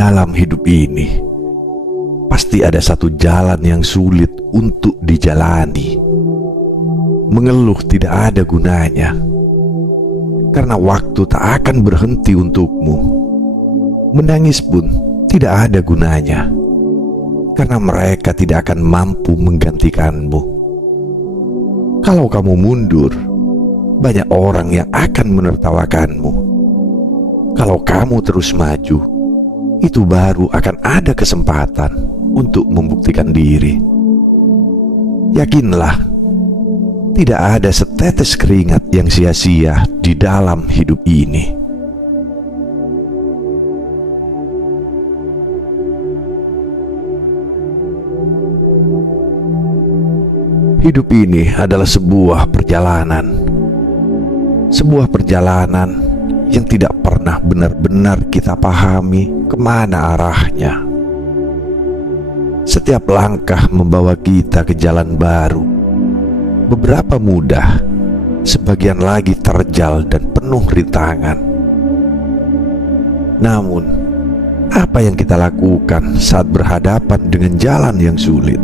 Dalam hidup ini, pasti ada satu jalan yang sulit untuk dijalani. Mengeluh tidak ada gunanya, karena waktu tak akan berhenti untukmu. Menangis pun tidak ada gunanya, karena mereka tidak akan mampu menggantikanmu. Kalau kamu mundur, banyak orang yang akan menertawakanmu. Kalau kamu terus maju, itu baru akan ada kesempatan untuk membuktikan diri. Yakinlah, tidak ada setetes keringat yang sia-sia di dalam hidup ini. Hidup ini adalah sebuah perjalanan. Sebuah perjalanan yang tidak pernah benar-benar kita pahami kemana arahnya. Setiap langkah membawa kita ke jalan baru. Beberapa mudah, sebagian lagi terjal dan penuh rintangan. Namun, apa yang kita lakukan saat berhadapan dengan jalan yang sulit?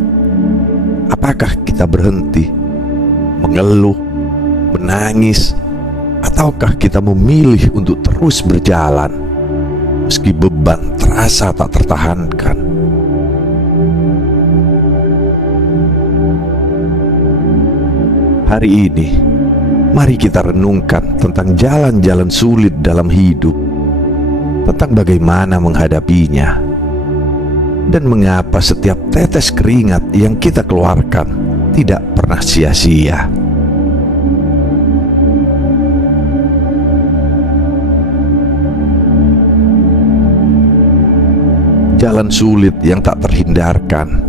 Apakah kita berhenti, mengeluh, menangis, ataukah kita memilih untuk terus berjalan meski beban terasa tak tertahankan? Hari ini, mari kita renungkan tentang jalan-jalan sulit dalam hidup, tentang bagaimana menghadapinya, dan mengapa setiap tetes keringat yang kita keluarkan tidak pernah sia-sia. Jalan sulit yang tak terhindarkan.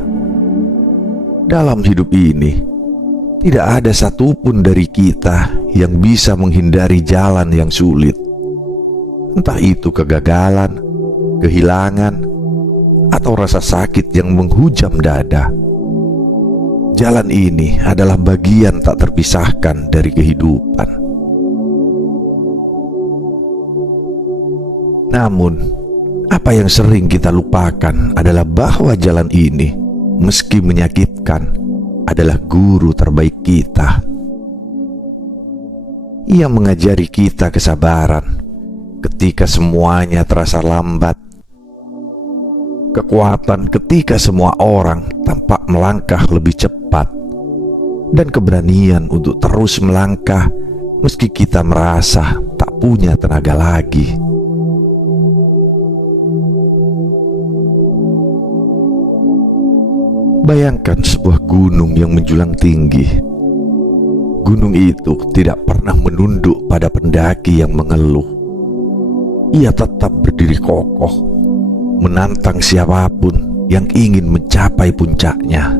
Dalam hidup ini, tidak ada satupun dari kita yang bisa menghindari jalan yang sulit. Entah itu kegagalan, kehilangan, atau rasa sakit yang menghujam dada. Jalan ini adalah bagian tak terpisahkan dari kehidupan. Namun, apa yang sering kita lupakan adalah bahwa jalan ini, meski menyakitkan, adalah guru terbaik kita. Ia mengajari kita kesabaran ketika semuanya terasa lambat, kekuatan ketika semua orang tampak melangkah lebih cepat, dan keberanian untuk terus melangkah meski kita merasa tak punya tenaga lagi. Bayangkan sebuah gunung yang menjulang tinggi. Gunung itu tidak pernah menunduk pada pendaki yang mengeluh. Ia tetap berdiri kokoh, menantang siapapun yang ingin mencapai puncaknya.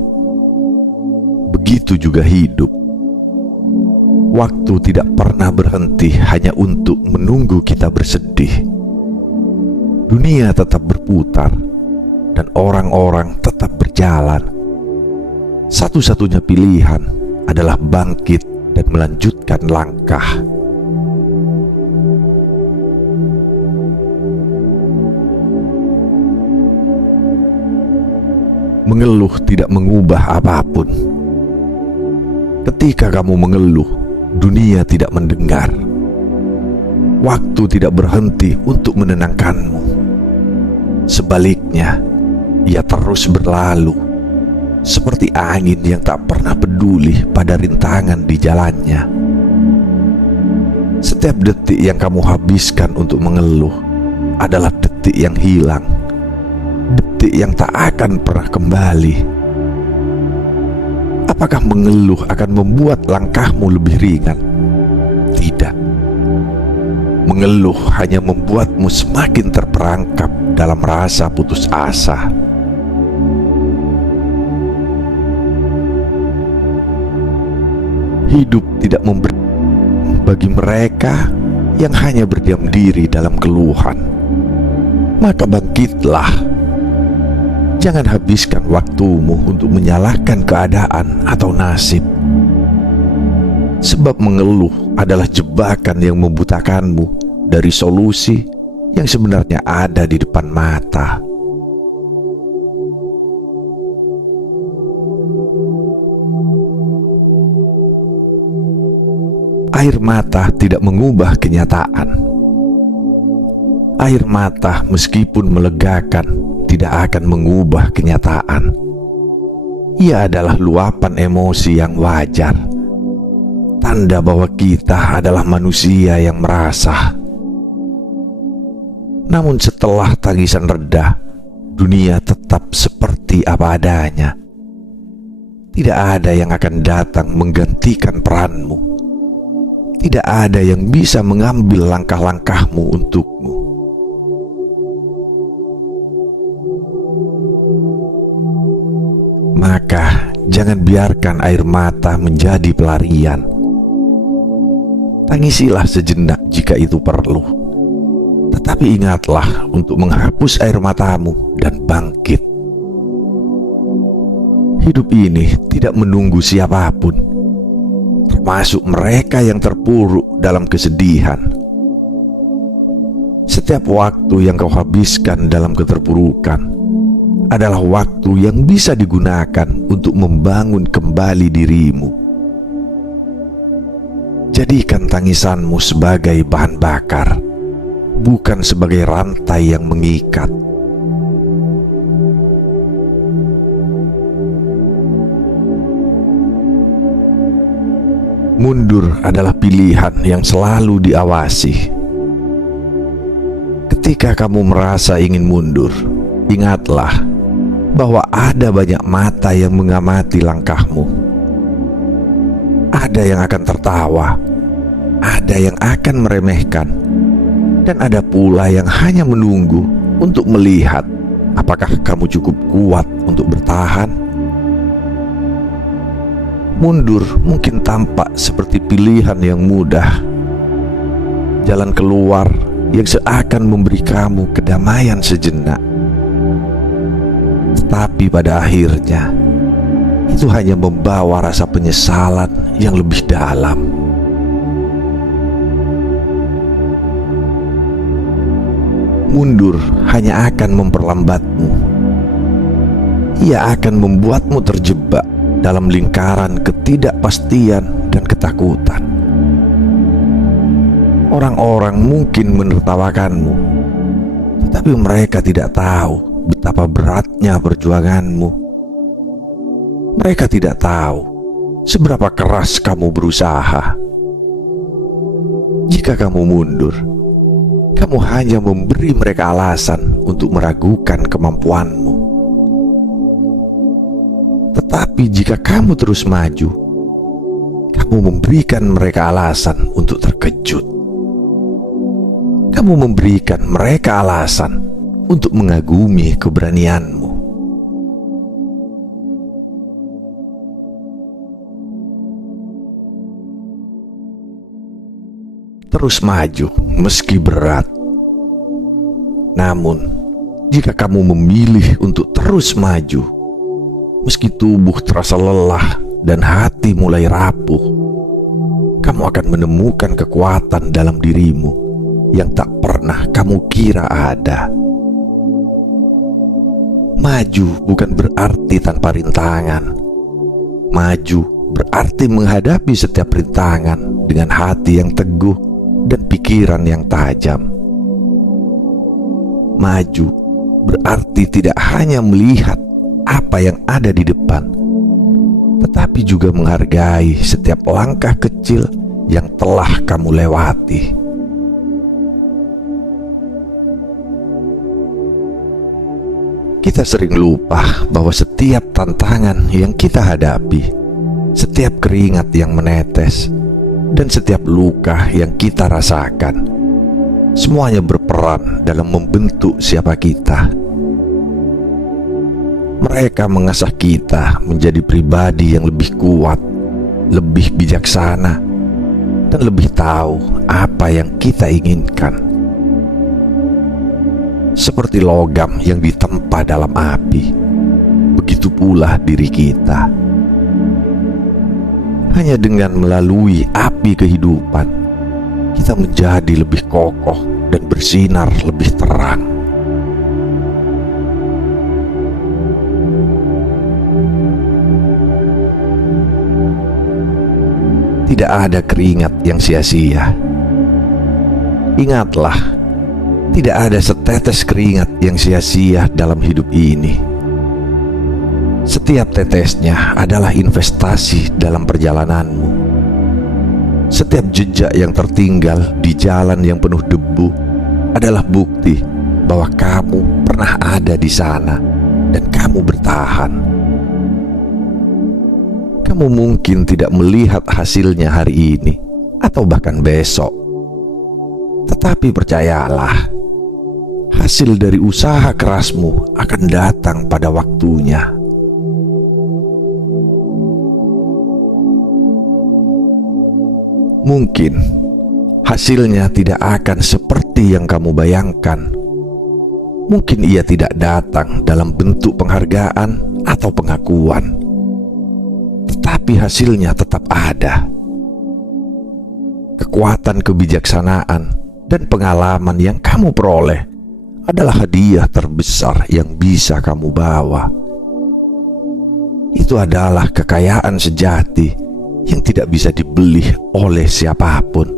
Begitu juga hidup. Waktu tidak pernah berhenti hanya untuk menunggu kita bersedih. Dunia tetap berputar, dan orang-orang tetap berjalan. Satu-satunya pilihan adalah bangkit dan melanjutkan langkah. Mengeluh tidak mengubah apapun. Ketika kamu mengeluh, dunia tidak mendengar. Waktu tidak berhenti untuk menenangkanmu. Sebaliknya, ia terus berlalu, seperti angin yang tak pernah peduli pada rintangan di jalannya. Setiap detik yang kamu habiskan untuk mengeluh adalah detik yang hilang, detik yang tak akan pernah kembali. Apakah mengeluh akan membuat langkahmu lebih ringan? Tidak. Mengeluh hanya membuatmu semakin terperangkap dalam rasa putus asa. Hidup tidak memberi bagi mereka yang hanya berdiam diri dalam keluhan. Maka bangkitlah. Jangan habiskan waktumu untuk menyalahkan keadaan atau nasib. Sebab mengeluh adalah jebakan yang membutakanmu dari solusi yang sebenarnya ada di depan mata. Air mata tidak mengubah kenyataan. Air mata meskipun melegakan tidak akan mengubah kenyataan. Ia adalah luapan emosi yang wajar, tanda bahwa kita adalah manusia yang merasa. Namun setelah tangisan reda, dunia tetap seperti apa adanya. Tidak ada yang akan datang menggantikan peranmu. Tidak ada yang bisa mengambil langkah-langkahmu untukmu. Maka jangan biarkan air mata menjadi pelarian. Tangisilah sejenak jika itu perlu. Tetapi ingatlah untuk menghapus air matamu dan bangkit. Hidup ini tidak menunggu siapapun, termasuk mereka yang terpuruk dalam kesedihan. Setiap waktu yang kau habiskan dalam keterpurukan adalah waktu yang bisa digunakan untuk membangun kembali dirimu. Jadikan tangisanmu sebagai bahan bakar, bukan sebagai rantai yang mengikat. Mundur adalah pilihan yang selalu diawasi. Ketika kamu merasa ingin mundur, ingatlah bahwa ada banyak mata yang mengamati langkahmu. Ada yang akan tertawa, ada yang akan meremehkan, dan ada pula yang hanya menunggu untuk melihat apakah kamu cukup kuat untuk bertahan. Mundur mungkin tampak seperti pilihan yang mudah, jalan keluar yang seakan memberi kamu kedamaian sejenak. Tetapi pada akhirnya, itu hanya membawa rasa penyesalan yang lebih dalam. Mundur hanya akan memperlambatmu. Ia akan membuatmu terjebak dalam lingkaran ketidakpastian dan ketakutan. Orang-orang mungkin menertawakanmu, tetapi mereka tidak tahu betapa beratnya perjuanganmu. Mereka tidak tahu seberapa keras kamu berusaha. Jika kamu mundur, kamu hanya memberi mereka alasan untuk meragukan kemampuanmu. Tetapi jika kamu terus maju, kamu memberikan mereka alasan untuk terkejut. Kamu memberikan mereka alasan untuk mengagumi keberanianmu. Terus maju meski berat. Namun, jika kamu memilih untuk terus maju, meski tubuh terasa lelah dan hati mulai rapuh, kamu akan menemukan kekuatan dalam dirimu yang tak pernah kamu kira ada. Maju bukan berarti tanpa rintangan. Maju berarti menghadapi setiap rintangan dengan hati yang teguh dan pikiran yang tajam. Maju berarti tidak hanya melihat apa yang ada di depan, tetapi juga menghargai setiap langkah kecil yang telah kamu lewati. Kita sering lupa bahwa setiap tantangan yang kita hadapi, setiap keringat yang menetes, dan setiap luka yang kita rasakan, semuanya berperan dalam membentuk siapa kita. Mereka mengasah kita menjadi pribadi yang lebih kuat, lebih bijaksana, dan lebih tahu apa yang kita inginkan. Seperti logam yang ditempa dalam api, begitu pula diri kita. Hanya dengan melalui api kehidupan, kita menjadi lebih kokoh, dan bersinar lebih terang. Tidak ada keringat yang sia-sia. Ingatlah, tidak ada setetes keringat yang sia-sia dalam hidup ini. Setiap tetesnya adalah investasi dalam perjalananmu. Setiap jejak yang tertinggal di jalan yang penuh debu adalah bukti bahwa kamu pernah ada di sana dan kamu bertahan. Kamu mungkin tidak melihat hasilnya hari ini atau bahkan besok. Tetapi percayalah, hasil dari usaha kerasmu akan datang pada waktunya. Mungkin hasilnya tidak akan seperti yang kamu bayangkan. Mungkin ia tidak datang dalam bentuk penghargaan atau pengakuan, tetapi hasilnya tetap ada. Kekuatan kebijaksanaan dan pengalaman yang kamu peroleh adalah hadiah terbesar yang bisa kamu bawa. Itu adalah kekayaan sejati yang tidak bisa dibeli oleh siapapun.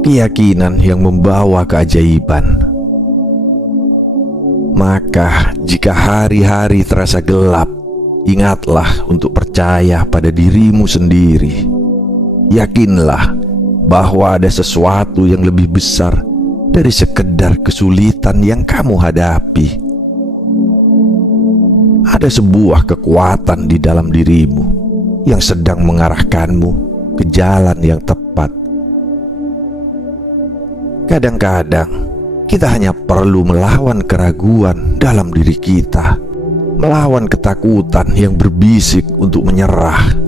Keyakinan yang membawa keajaiban. Maka jika hari-hari terasa gelap, ingatlah untuk percaya pada dirimu sendiri. Yakinlah bahwa ada sesuatu yang lebih besar dari sekedar kesulitan yang kamu hadapi. Ada sebuah kekuatan di dalam dirimu yang sedang mengarahkanmu ke jalan yang tepat. Kadang-kadang kita hanya perlu melawan keraguan dalam diri kita, melawan ketakutan yang berbisik untuk menyerah.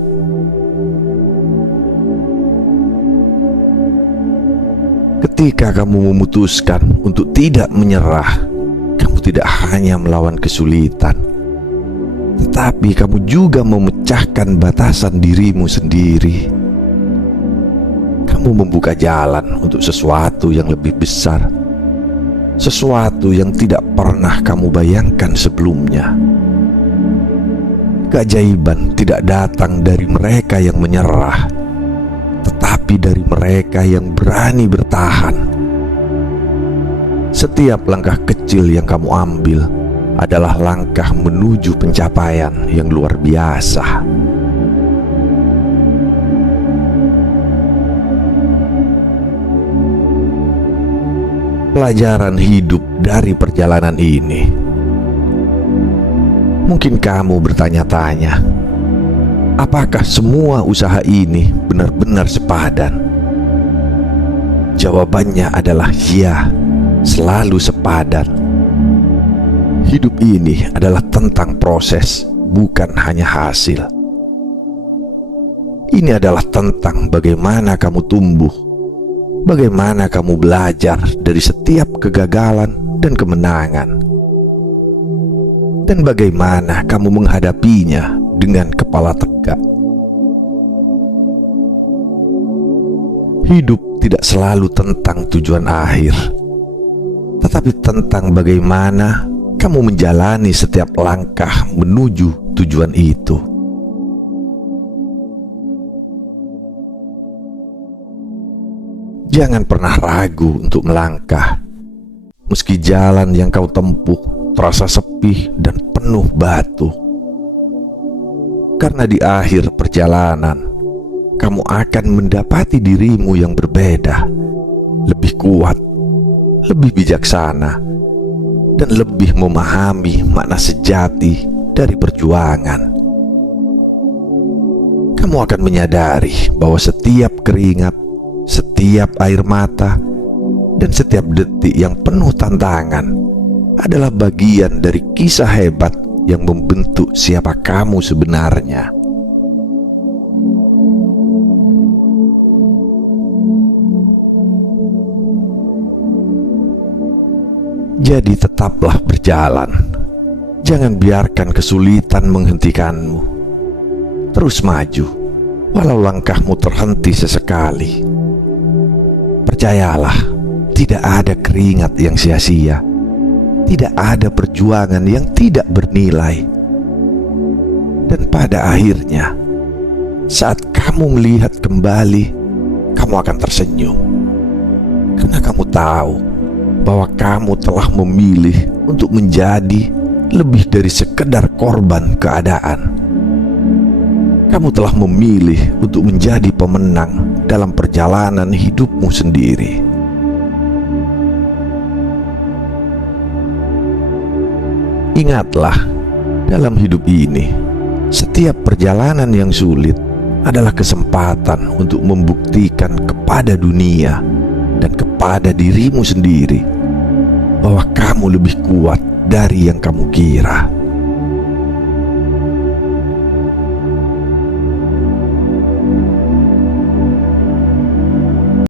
Ketika kamu memutuskan untuk tidak menyerah, kamu tidak hanya melawan kesulitan, tetapi kamu juga memecahkan batasan dirimu sendiri. Kamu membuka jalan untuk sesuatu yang lebih besar, sesuatu yang tidak pernah kamu bayangkan sebelumnya. Keajaiban tidak datang dari mereka yang menyerah, tetapi dari mereka yang berani bertahan. Setiap langkah kecil yang kamu ambil adalah langkah menuju pencapaian yang luar biasa. Pelajaran hidup dari perjalanan ini. Mungkin kamu bertanya-tanya, apakah semua usaha ini benar-benar sepadan? Jawabannya adalah ya, selalu sepadan. Hidup ini adalah tentang proses, bukan hanya hasil. Ini adalah tentang bagaimana kamu tumbuh, bagaimana kamu belajar dari setiap kegagalan dan kemenangan, dan bagaimana kamu menghadapinya dengan kepala tegak. Hidup tidak selalu tentang tujuan akhir, tetapi tentang bagaimana kamu menjalani setiap langkah menuju tujuan itu. Jangan pernah ragu untuk melangkah, meski jalan yang kau tempuh terasa sepi dan penuh batu. Karena di akhir perjalanan, kamu akan mendapati dirimu yang berbeda, lebih kuat, lebih bijaksana, dan lebih memahami makna sejati dari perjuangan. Kamu akan menyadari bahwa setiap keringat, setiap air mata, dan setiap detik yang penuh tantangan adalah bagian dari kisah hebat yang membentuk siapa kamu sebenarnya. Jadi tetaplah berjalan. Jangan biarkan kesulitan menghentikanmu. Terus maju, walau langkahmu terhenti sesekali. Percayalah, tidak ada keringat yang sia-sia, tidak ada perjuangan yang tidak bernilai. Dan pada akhirnya, saat kamu melihat kembali, kamu akan tersenyum. Karena kamu tahu bahwa kamu telah memilih untuk menjadi lebih dari sekedar korban keadaan. Kamu telah memilih untuk menjadi pemenang dalam perjalanan hidupmu sendiri. Ingatlah, dalam hidup ini, setiap perjalanan yang sulit adalah kesempatan untuk membuktikan kepada dunia dan kepada dirimu sendiri bahwa kamu lebih kuat dari yang kamu kira.